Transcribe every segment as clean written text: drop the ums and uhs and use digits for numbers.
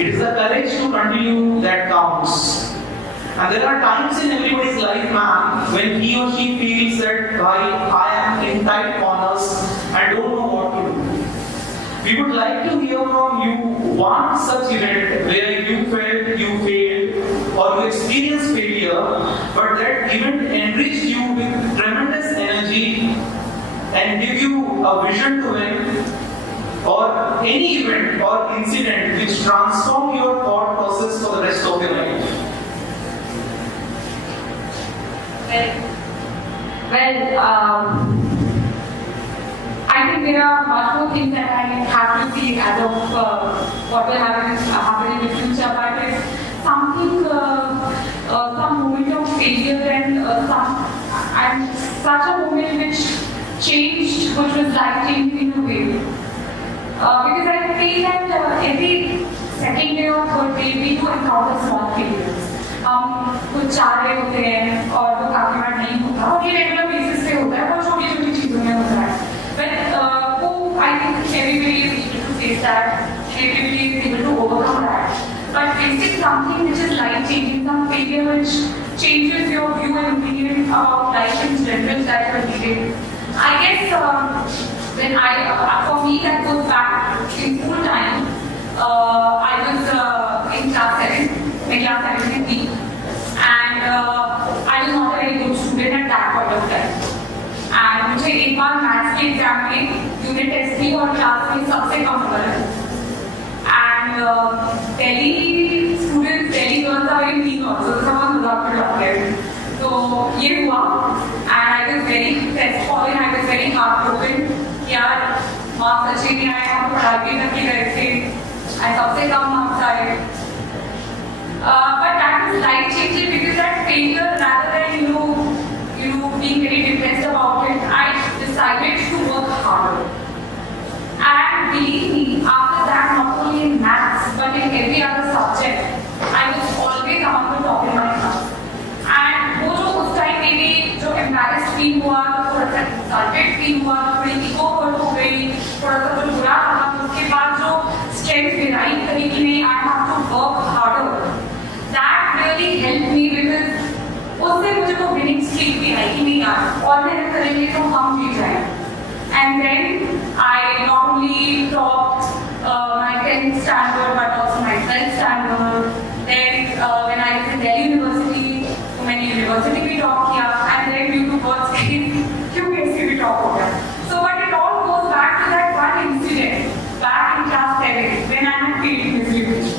It is the courage to continue that counts. And there are times in everybody's life, man, when he or she feels that I am in tight corners and don't know what to do. We would like to hear from you one such event where you felt you failed or you experienced failure, but that event enriched you with tremendous energy and give you a vision to win, or any event or incident which transformed your thought process for the rest of your life. I think there are much more things that I have to see as of what will happen in the future, but it's something, some moment of failure and such a moment which changed, which was life-changing in a way. Because I feel that every second day or third day we do encounter small failures. हम कुछ चाह रहे होते हैं और वो काफी बार नहीं होता और ये रेगुलर बेसिस पे होता है, बहुत छोटी छोटी चीजों में होता है. But I think everybody is able to face that, everybody is able to overcome that. But facing something which is life-changing, some failure which changes your view and opinion about life in general that you are living. I guess for me that goes back in school time. I was in class 7, class 7 में थी, and I was not a very good student at that point of time. And मुझे एक बार maths के exam में unit test थी और class में सबसे कम नंबर है. And Delhi students, Delhi girls are very mean also, so someone got to talk there. So ये हुआ, and I was very crestfallen, I was very heartbroken. यार मार्क्स अच्छे नहीं आए, हम पढ़ाई भी नहीं रहे थे, सबसे कम मार्क्स आए. But that was life changing because that failure, rather than being very depressed about it, I decided to work harder. And believe me, after that, not only in maths but in every other subject, I was always among the top in my class. And वो जो उस time मेरी जो embarrassed feel हुआ, थोड़ा सा insulted feel हुआ, थोड़ी ego hurt हो गई, थोड़ा सा कुछ बुरा लगा, उसके बाद जो strength realize करी कि नहीं, I have to work harder. That really helped me because उससे मुझे वो winning streak भी आई कि नहीं यार, और मेहनत करेंगे तो हम जीत जाएंगे. And then I not only topped my 10th standard but also my 12th standard. Then when I was in Delhi University, तो मैंने university भी top किया, and then due to birth skills QPSC भी top हो गया. So but it all goes back to that one incident back in class 7 when I had failed miserably.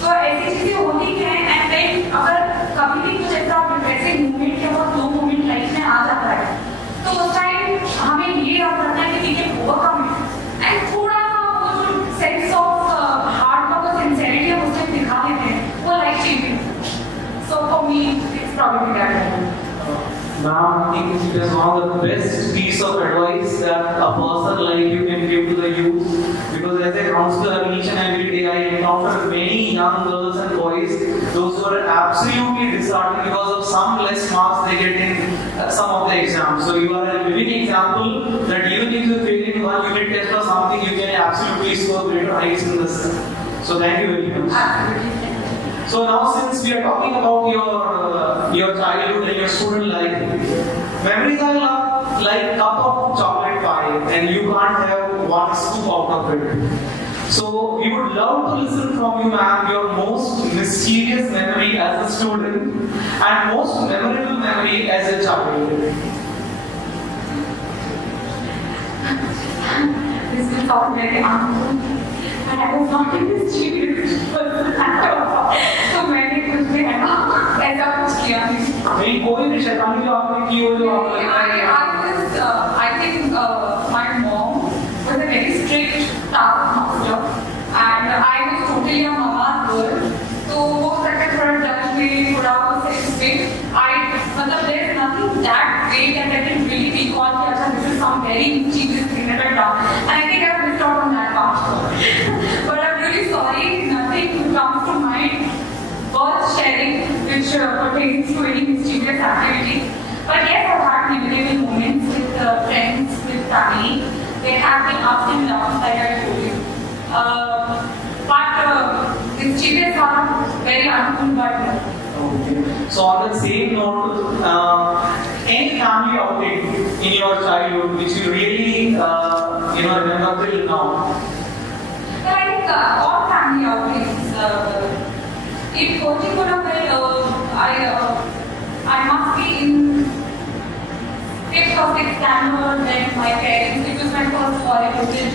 तो ऐसी चीजें होती हैं, and then अगर कभी भी कुछ ऐसा depressing moment या बहुत low moment लाइफ में आ जाता है, तो उस टाइम हमें ये याद रखना है कि ठीक है overcome it, and थोड़ा सा वो जो sense of hard work और sincerity हम उसमें दिखा देते हैं, वो life changing. So for me, it's probably that. Now, I think it is one of the best piece of advice that a person like you can give to the youth, because as a counselor, each and every day I encounter many young girls and boys, those who are absolutely disheartened because of some less marks they get in some of the exams. So you are a living example that even if you fail in one unit test or something, you can absolutely score greater heights in this. So thank you very much. Absolutely. So now, since we are talking about your childhood and your student life, memories are like cup of chocolate pie, and you can't have one scoop out of it. So we would love to listen from you, ma'am, your most mysterious memory as a student and most memorable memory as a child. This will sound very humble. And I was not in this serious person at all. तो मैंने कुछ भी है ना ऐसा कुछ किया नहीं. कोई भी शैतानी जो आपने की हो जो आपको लगता है? I think my mom was a very strict taskmaster, and I was totally a mama's girl. तो वो करके थोड़ा judge me, थोड़ा वो sense में मतलब there is nothing that great that I can really recall कि अच्छा this is some very mischievous thing that I done, and I think I missed out on that part. But I'm really sorry, nothing comes to mind worth sharing which pertains to any mischievous activity. But yes, I've had memorable moments with friends, with family. There have been ups and downs, like I told you. But mischievous are very uncool, but Okay. So on the same note, any family outing in your childhood which you really remember till now? I think all family outings. In particular, I must be in fifth or sixth standard when my parents, it was my first foreign visit.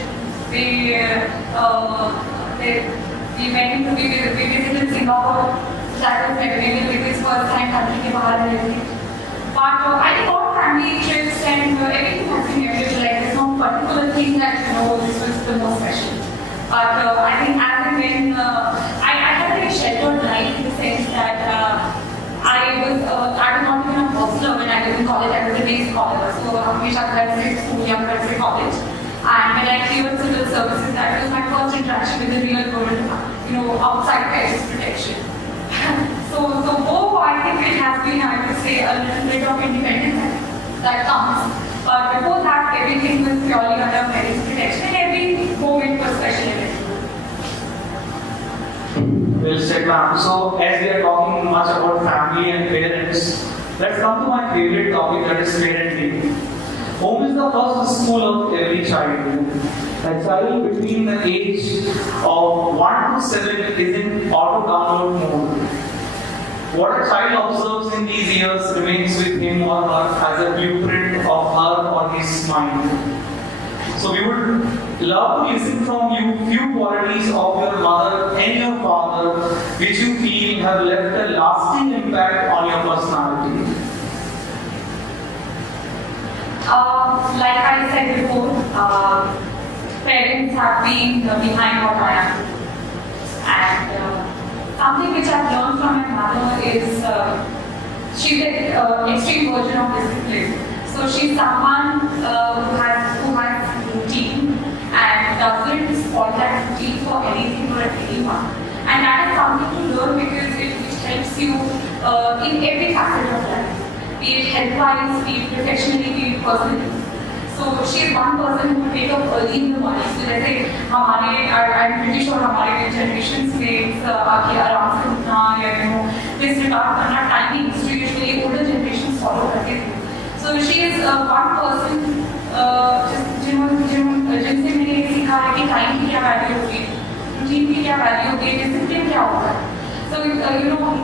We went to we visited Singapore. That was memorable. It was first time country ke bahar and everything. But I think all family trips and everything has been memorable. Like there's no particular thing that this was the most special. But I think as and when I had a very sheltered life in the sense that I was not even a hostler when I was in college. I was a day scholar, so Hamisha graduated school, young graduate college. And when I cleared civil services, that was my first interaction with the real world, outside parents' protection. So though I think it has been, I would say, a little bit of independence that comes. But before that, everything was purely under parents' protection, and every moment was special event. Well said, ma'am. So as we are talking much about family and parents, let's come to my favorite topic, that is parenting. Home is the first school of every child. A child between the age of 1 to 7 is in auto-download mode. What a child observes in these years remains with him or her as a blueprint of her or his mind. So we would love to listen from you few qualities of your mother and your father which you feel have left a lasting impact on your personality. Like I said before, parents have been behind what I am. And something which I've learned from my mother is she's an extreme version of discipline. So she's someone who has routine and doesn't spoil that routine for anything or anyone. And that is something to learn because it helps you in every facet of life. Be it health-wise, be it professionally, be it personally. So she is one person who will wake up early in the morning. So let's say, I'm pretty sure हमारे generations में आके आराम से उठना या disregard करना timing. So usually older generations follow करते थे. So she is one person जिनसे मैंने ये सीखा है कि time की क्या value होती है, routine की क्या value होती है, discipline क्या होता है. So,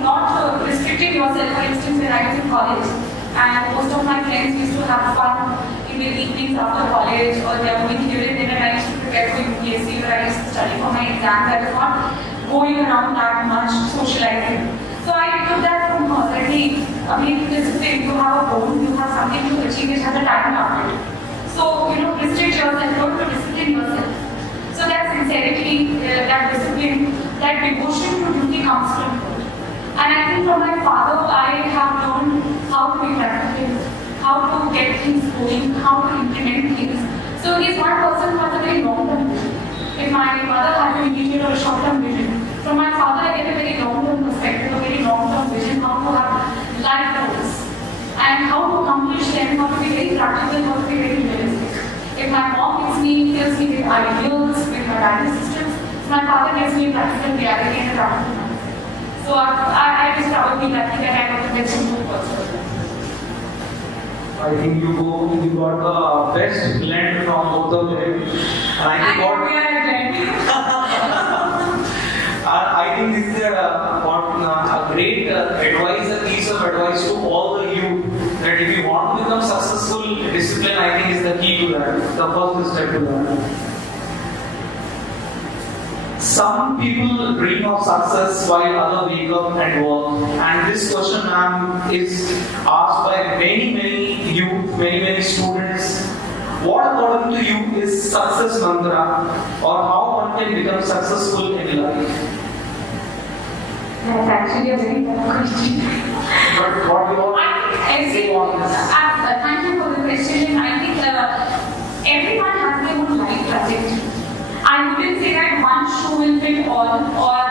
not restricting yourself. For instance, when I was in college, and most of my friends used to have fun in the evenings after college, or they are going during dinner. I used to prepare for UPSC, or I used to study for my exams. I was not going around that much socializing. So I took that from her. That hey, discipline. You have a goal. You have something to achieve which has a time after it. So restrict yourself. Learn to discipline yourself. So that sincerity, that discipline, that devotion to duty comes from God. And I think from my father, I have learned how to be practical, how to get things going, how to implement things. So he is one person who has a very long-term vision. If my mother had an immediate or a short-term vision, from my father I get a very long-term perspective, a very long-term vision, how to have life goals, and how to accomplish them, how to be very practical, how to be very realistic. If my mom fills me with ideals, with my value systems, my father gives me practical reality and practical knowledge. So I was probably lucky that I got the best of both worlds. I think you got the best blend from both of them. And I think this is a great advice, a piece of advice to all the youth that if you want to become successful, discipline I think is the key to that, the first step to that. Some people dream of success while others wake up and work. And this question, ma'am, is asked by many youth, many students. What according to you is success mantra, or how one can become successful in life? That's actually a very tough question. But what you want to say on this? Thank you for the question. I think everyone has their own life trajectory. I wouldn't say that one shoe will fit all, or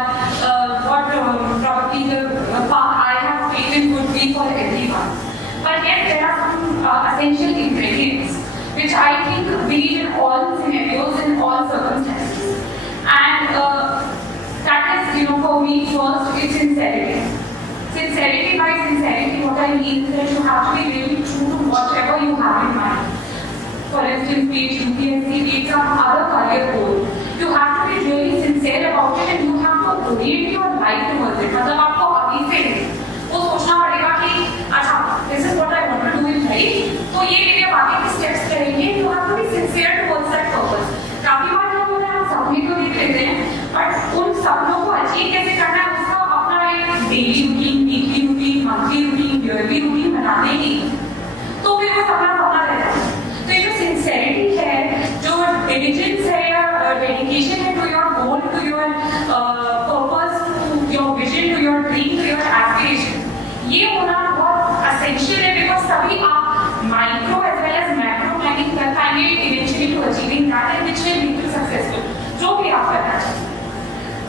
probably the path I have taken would be for everyone. But yes, there are some essential ingredients which I think be in all scenarios, in all circumstances. And that is for me, first is sincerity. Sincerity, by sincerity, what I mean is that you have to be really true to whatever you have in mind. For instance, be it UPSC, be it some other career goal. You have to be really sincere about it and you have to orient your life towards it. मतलब आपको अभी से वो सोचना पड़ेगा कि अच्छा, this is what I want to do in life. तो ये मेरे आगे के steps करेंगे. You have to be sincere towards that purpose. काफी बार हम लोग सपने को देख लेते हैं, but उन सपनों को अचीव कैसे करना है उसका अपना एक daily routine, weekly routine, monthly routine, yearly routine बनाने ही तो फिर वो सपना सपना रहता है. तो ये जो सिंसेरिटी है, जो डिलिजेंस है या डेडिकेशन है to your goal, to your purpose, to your vision, to your dream, to your aspiration, ये होना बहुत एसेंशियल है. बिकॉज तभी आप micro as well as macro planning कर पाएंगे eventually to achieving that end which will make you successful, जो भी आप करना चाहते हैं.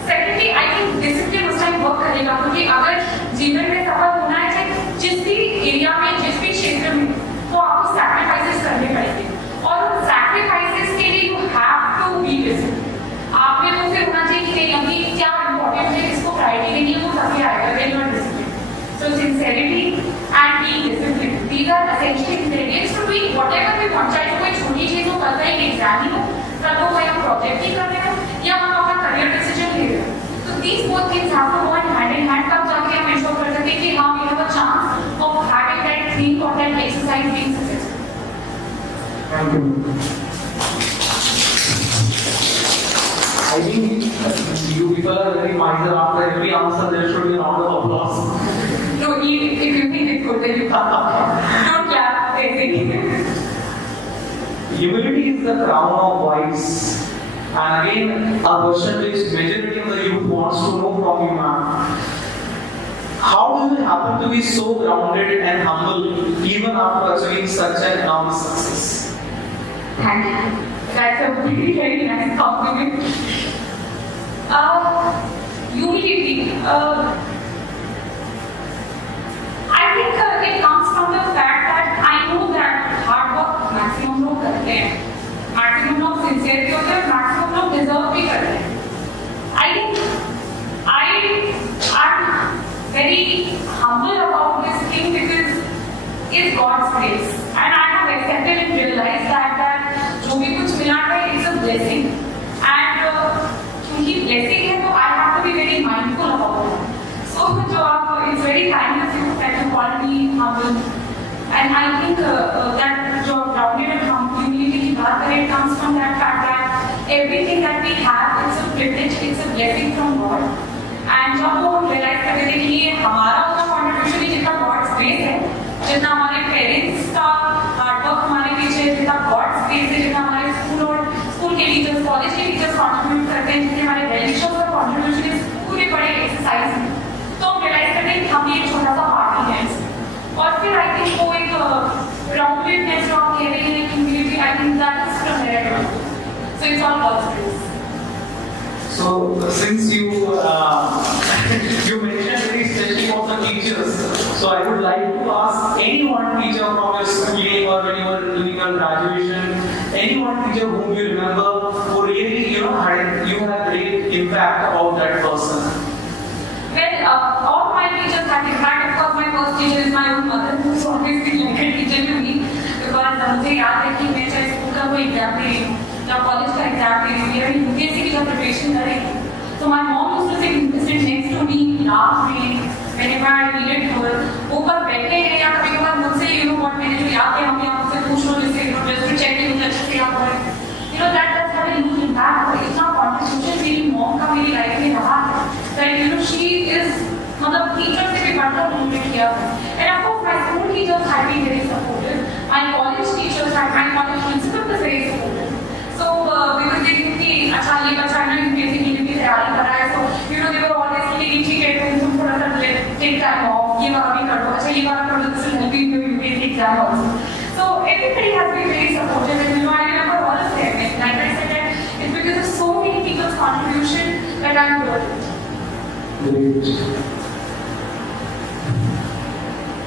सेकेंडली, आई थिंक डिसिप्लिन उस टाइम वर्क करेगा, क्योंकि अगर जीवन में सफल होना है चाहे जिस भी एरिया में, जिस भी क्षेत्र में, तो आपको सैक्रिफाइसेस करने पड़ेंगे. और उन सैक्रिफाइसेस के लिए you have to be discipline. आप में वो फिर होना चाहिए कि नहीं अभी क्या इंपॉर्टेंट है, किसको प्रायोरिटी देनी है, वो तभी आएगा when you are discipline. So sincerity and being discipline, these are essential ingredients to be whatever we want. चाहे कोई छोटी चीज हो, कल का एक एग्जाम ही हो, कल को कोई हम प्रोजेक्ट ही कर रहे हो, या हम अपना करियर डिसीजन ले रहे हो. तो these both things have to go hand in hand. तब जाके हम इंश्योर कर सकते हैं कि हाँ, we have a chance of having that dream or that exercise being successful. Thank you. I think you people are very miser. After every answer, there should be a round of applause. No, if you think it's good, then you don't clap. Humility is the crown of wise. And again, a question which majority of the youth wants to know from you, ma'am. How do you happen to be so grounded and humble even after achieving such an enormous success? Thank you. That's a very, very nice compliment. Humility. I think it comes from the fact that I know that hard work maximum लोग करते हैं, maximum लोग sincere होते हैं, maximum लोग deserve भी करते हैं. I think I am very humble about this thing because it's God's grace, and I have accepted and realized that जो भी कुछ मिला है, it's a blessing, and क्योंकि blessing है तो I have to be very mindful about it. So जो आप, it's very kind of you that you call me humble, and I think that जो grounded and humble humility की बात करें, it comes from that fact that everything that we have, it's a privilege, it's a blessing from God. And जब वो realize करते थे कि ये हमारा उतना contribution नहीं जितना God's grace है, जितना हमारे parents का hard work हमारे पीछे, जितना God's grace है, जितना हमारे स्कूल के टीचर्स, कॉलेज के टीचर्स contribute करते हैं, जितने हमारे relatives का contribution है पूरे बड़े exercise में, तो हम realize करते हैं कि हम ये छोटा सा part ही हैं इसमें. और फिर I think वो एक groundedness जो आप कह रहे हैं, humility, I think that is from there. So it's all God's grace. So since you you mentioned very especially about the teachers, so I would like to ask any one teacher from your schooling or when you were doing your graduation, any one teacher whom you remember who really you have great impact about that person. Well, all my teachers had impact. Of course, my first teacher is my own mother, who is always been like a teacher to me. Because मुझे याद है कि मैं चाहे school का कोई exam दे रही हूँ या कॉलेज का एग्जाम दे रही हूँ या यूपीएससी की जब प्रिपरेशन कर रही हूँ, तो my mom used to sit next to me, laugh me whenever I needed her. वो पर बैठे हैं या कभी कभार मुझसे what मैंने जो याद है हम यहाँ मुझसे पूछ लो, जिससे just to check कि मुझे अच्छे से याद है. That has had a huge impact. इतना contribution मेरी mom का मेरी life में रहा है that she is मतलब teacher से भी बढ़कर motivate किया. And of course my school teachers had been very supportive. My college teachers had, my college principal was very supportive. So because they knew कि अच्छा ये बच्चा है ना यूपीएससी की तैयारी कर रहा है, so they were always saying ठीक है तुम थोड़ा सा take time off, ये वाला भी कर दो, अच्छा ये वाला कर दो, this will help you in your UPSC exam also. So everybody has been very supportive, and I remember all of them. And like I said, that it's because of so many people's contribution that I'm here. Great.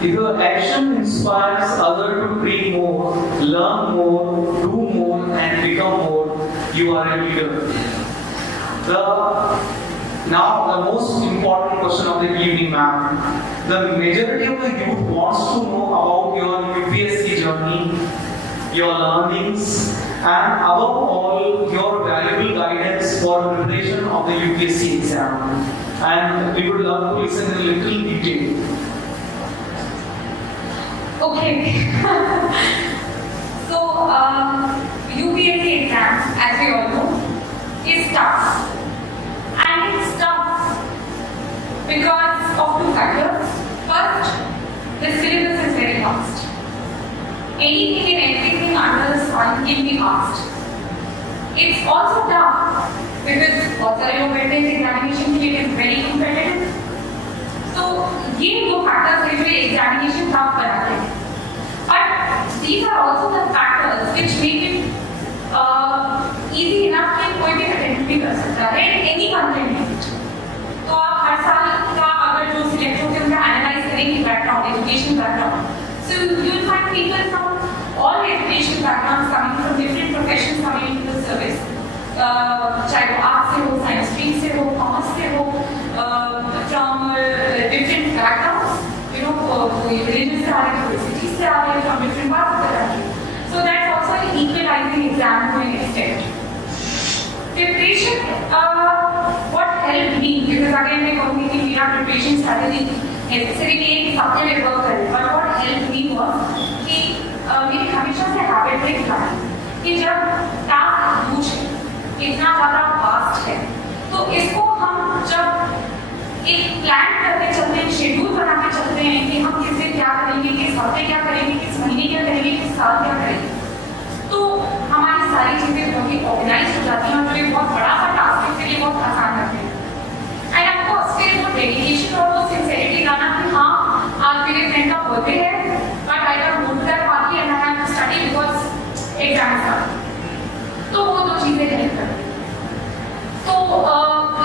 If your action inspires others to dream more, learn more, do more, and become more, you are a leader. The Now, the most important question of the evening, ma'am. The majority of the youth wants to know about your UPSC journey, your learnings, and above all, your valuable guidance for preparation of the UPSC exam. And we would love to listen in a little detail. Okay. So, UPSC exam, as we all know, is tough. And it's tough because of two factors. First, the syllabus is very vast. Anything and everything under the sun can be asked. It's also tough because बहुत सारे लोग बैठते हैं examination के लिए, it is very competitive. So ये दो factors हैं जो examination tough बनाते हैं. But these are also the factors which make it easy enough कि कोई भी attempt भी कर सकता है any content. तो आप हर साल का अगर जो select होते हैं उनका analyze करेंगे background, education background. So you will find people from all education backgrounds coming from different professions coming into the service. चाहे वो आर्ट से हो, साइंस स्ट्रीम से हो, कॉमर्स से हो, from different backgrounds. You know, कोई religious से आ रहे हैं, कोई cities से आ रहे हैं, from different parts of the country. So that's also an equalizing exam to an extent. Preparation, what helped me, because again मैं कहूँगी कि मेरा preparation strategy necessarily एक सबके लिए work करे, but what helped me was कि मेरी हमेशा से habit एक था कि जब task huge है, इतना ज़्यादा vast है, तो इसको हम जब एक plan करके चलते हैं, schedule बना के चलते हैं कि हम किस दिन क्या करेंगे, किस हफ्ते क्या करेंगे, किस महीने क्या करेंगे, किस साल क्या करेंगे, तो हमारी सारी चीजें बहुत ही ऑर्गेनाइज हो जाती हैं और जो एक बहुत बड़ा सा टास्क है उसके लिए बहुत आसान लगते हैं. एंड ऑफ कोर्स फिर वो डेडिकेशन और वो सिंसियरिटी लाना कि हाँ आज मेरे फ्रेंड का बर्थडे है but I can go to that party and I have to study because exams are, तो वो दो चीजें हेल्प करती हैं. तो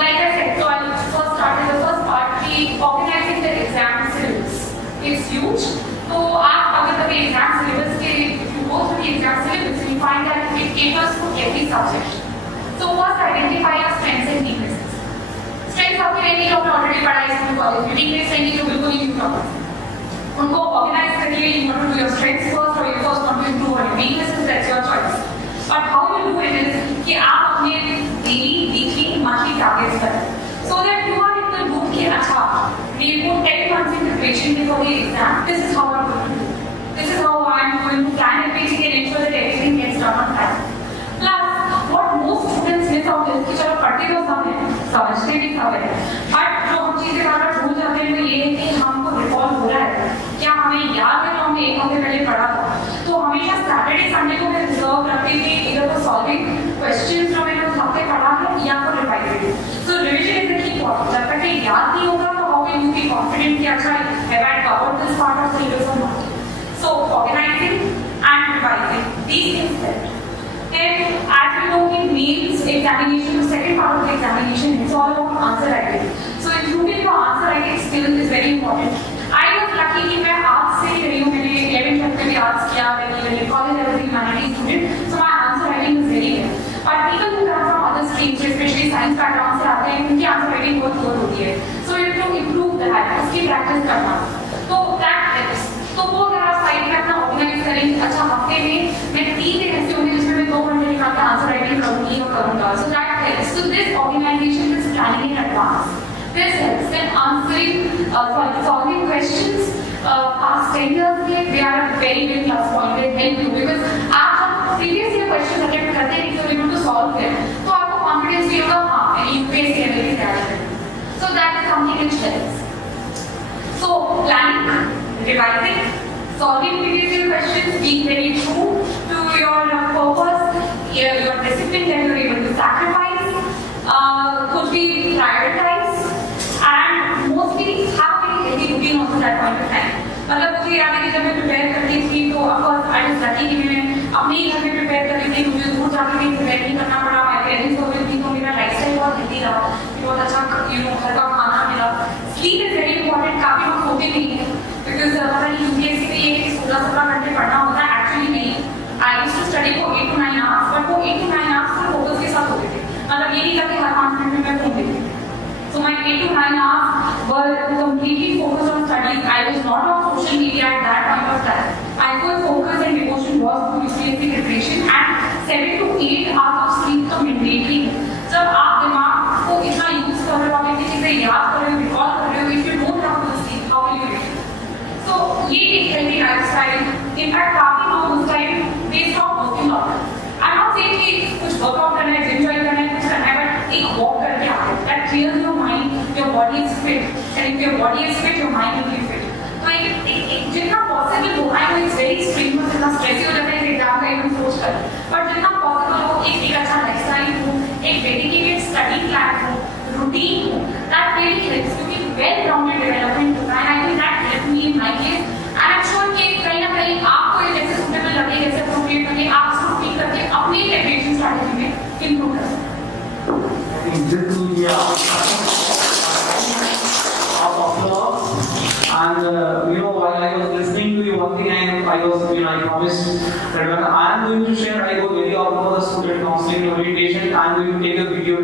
like I said, so I'll first start with the first part कि organizing the exam syllabus is huge. तो आप अगर कभी एग्जाम सिलेबस के go through the exam syllabus and you find that it caters for every subject. So first identify your strengths and weaknesses. Strengths आपके रहेंगे जो आपने already पढ़ा है स्कूल कॉलेज में, weaknesses रहेंगे जो बिल्कुल ही न्यू टॉपिक. उनको organize करिए, you want to do your strengths first or you first want to improve on your weaknesses, that's your choice. But how you do it is कि आप अपने daily, weekly, monthly targets करें. So that you are in the loop कि अच्छा, we put 10 months in preparation before the exam. This is how I'm going to do. This is how I'm going to plan everything and ensure that everything gets done on time. Plus, what most students miss out is कि चलो पढ़ते तो सब हैं, समझते भी सब हैं, but जो हम चीजें बार-बार भूल जाते हैं वो ये है कि हमको रिकॉल हो रहा है, क्या हमें याद है जो हमने एक हफ्ते पहले पढ़ा था. तो हमेशा सैटरडे संडे को मैं रिजर्व रखती थी इधर को सॉल्विंग क्वेश्चंस जो मैंने उस हफ्ते पढ़ा है या फिर revise. So revision is the key point. जब तक ये याद नहीं होगा तो how can you be confident कि अच्छा have I covered this part of syllabus और not. So organizing and revising, these things help. Then as we know in mains examination, the second part of the examination is all about answer writing. So improving your answer writing skill is very important. I was lucky कि मैं arts से रही हूँ, मैंने 11th तक भी arts किया, मैंने कॉलेज लेवल की humanities student, so my answer writing is very good. But people who come from other streams, especially science background से आते हैं, उनकी answer writing बहुत poor होती है. So you have to improve that, उसकी practice करना. तो that helps. तो वो अगर आप साइड में अपना ऑर्गेनाइज करेंगे, अच्छा हफ्ते में मैं 3 दिन ऐसे होंगे जिसमें मैं 2 घंटे निकाल के आंसर राइटिंग करूंगी और करूंगा. So that helps. So this organization is planning in advance. This helps. Then solving questions past 10 years के they are a very big plus point. They help you because आप जब previous year questions attempt करते हैं तो able to solve them, तो आपको confidence भी होगा हाँ मैं UPSC level की तैयारी करूँ. So that is something which helps. So planning, revising, solving previous year questions, being very true to your purpose, your discipline that you are able to sacrifice, could be prioritized, and mostly have a very healthy routine also that point of time. मतलब मुझे याद है कि जब मैं prepare करती थी तो of course I was lucky कि मैं अपने ही घर में प्रिपेयर कर रही थी, मुझे दूर जाकर कहीं प्रिपेयर नहीं करना पड़ा. My parents को भी तो मेरा लाइफस्टाइल बहुत हेल्दी रहा, बहुत अच्छा घर का खाना मिला. Sleep is very important. काफी लोग सोते नहीं हैं because पता नहीं UPSC में ये 16-17 घंटे पढ़ना होता है. Actually नहीं. I used to study for 8 to 9 hours, but वो 8 to 9 hours को फोकस के साथ होते थे. मतलब ये नहीं था कि हर 5 मिनट में मैं फोन देखती थी. 9 hours were completely focused on studies. I was not on social media at that point of time. My full focus and devotion was to UPSC preparation, and 7 to 8 hours of sleep तो mandatory है. जब आप दिमाग को इतना use कर रहे हो, आप इतनी चीजें याद कर रहे हो, रिकॉल कर रहे हो, if you don't have to sleep, how will you do it? So ये एक healthy lifestyle. In fact, काफी लोग उस time they stop working out. I'm not saying कि कुछ workout करना है, gym join करना है, कुछ करना है, but एक walk करके आ रहे. That clears your mind, your body is fit, and if your body is fit, your mind will be fit. तो एक जितना possible हो, I know it's very extreme, जितना stress हो जाता है एग्जाम का इवन सोच कर, but जितना possible हो, एक अच्छा lifestyle हो, एक dedicated study plan हो, routine हो, that really helps to be well-rounded development होता है, and I think that helped me in my case, and I'm sure कि कहीं ना कहीं आपको ये जैसे suitable लगे, जैसे appropriate लगे, आप उसको ठीक करके अपनी preparation strategy में improve कर सकते हैं. This will be of applause. And while I was listening to you, one thing I promised that when I am going to share, I go very often for the student counseling orientation. I am going to take a video.